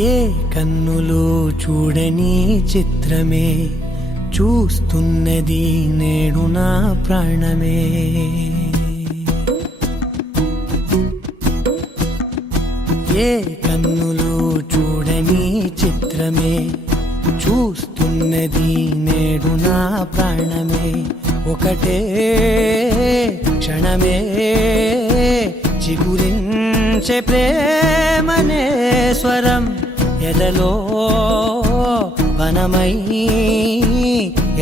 ఏ కన్నులు చూడని చిత్రమే చూస్తున్నది నేడు నా ప్రాణమే. ఏ కన్నులు చూడని చిత్రమే చూస్తున్నది నేడు నా ప్రాణమే. ఒకటే క్షణమే చిగురించే ప్రేమనే స్వరం ఎదలో వనమై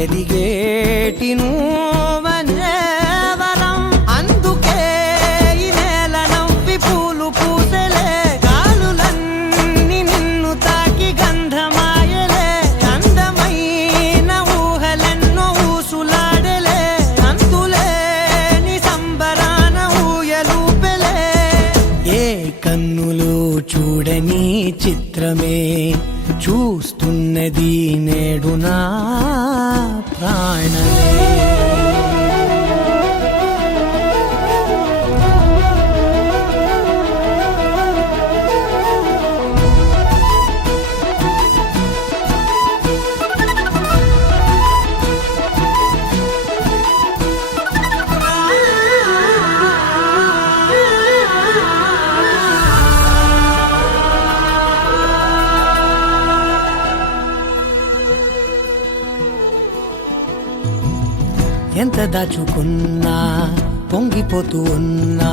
ఎదిగేటి నువ్వనే వరం. అందుకే ఈ నేల నవ్వి పూలు పూసెలే, గాలులన్నీ నిన్ను తాకి గంధమాయలే. అందమైన ఊహలెన్నో ఊసులాడలే, అంతులేని సంబరాన ఊయలూపెలే. ఏ కన్నులు చూడని చిత్రమే చూస్తున్నది నేడు నా ప్రాణమే. ఎంత దాచుకున్నా పొంగిపోతూ ఉన్నా,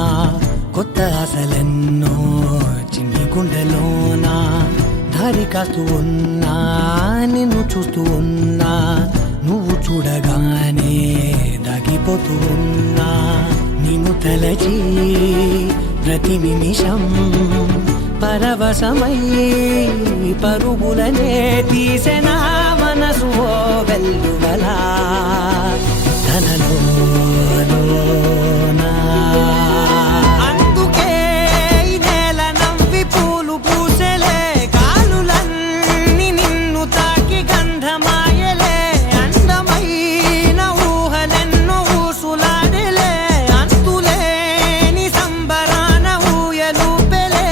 కొత్త ఆశలెన్నో చిన్ని గుండెలోనా. దారి కాస్తూ ఉన్నా, నిన్ను చూస్తూ ఉన్నా, నువ్వు చూడగానే దాగిపోతూ ఉన్నా. నిన్ను తలచి ప్రతి నిమిషం పరవశమై పరుగులనే తీసెనా మనసు ఓ వెల్లువలా తనలోనా. అందుకే ఈ నేల నవ్వి పూలు పూసెలే, గాలులన్నీ నిన్ను తాకి గంధమాయలే. అందమైన ఊహలెన్నో ఊసులాడలే, అంతులేని సంబరాన ఊయలూపెలే.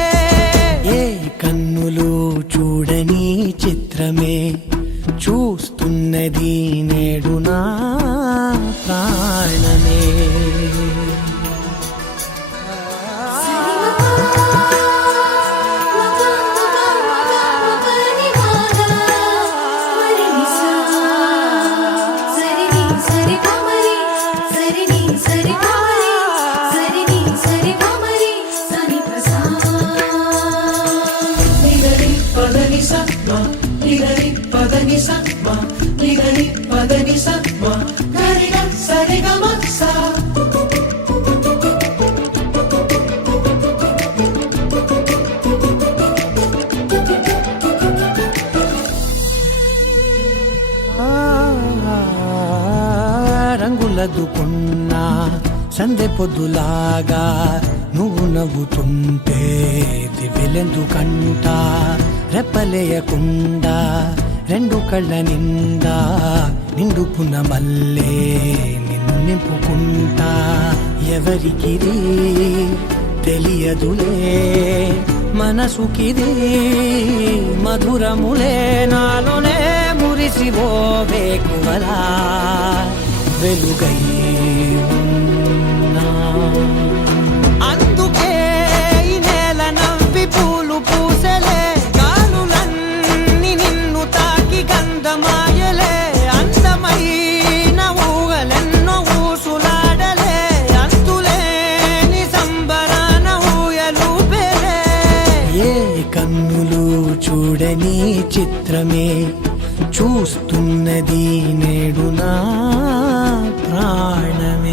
ఏ కన్నులు చూడని చిత్రమే చూస్తున్నది నేడు నా ప్రాణమే. రంగులదుకున్నా సందె పొద్దులాగా నువ్వు నవ్వుతుంటే దివ్వెలెందుకంట. రెప్పలేయకుండా రెండు కళ్ళ నిండా నిండుకున్న మల్లే నిన్ను నింపుకుంటా. ఎవరికిది తెలియదులే మనసుకిది మధురములే, నాలోనే మురిసివో వేకువలా వెలుగై ఉన్నా. అందుకే ఈ నేల నవ్వి పూలు పూసెలే, గాలులన్నీ నిన్ను తాకి గంధమాయలే. అందమైన ఊహలెన్నో ఊసులాడలే, అంతులేని సంబరాన ఊయలూపెలే. ఏ కన్నులు చూడని చిత్రమే చూస్తున్నది నేడు నా ప్రాణమే.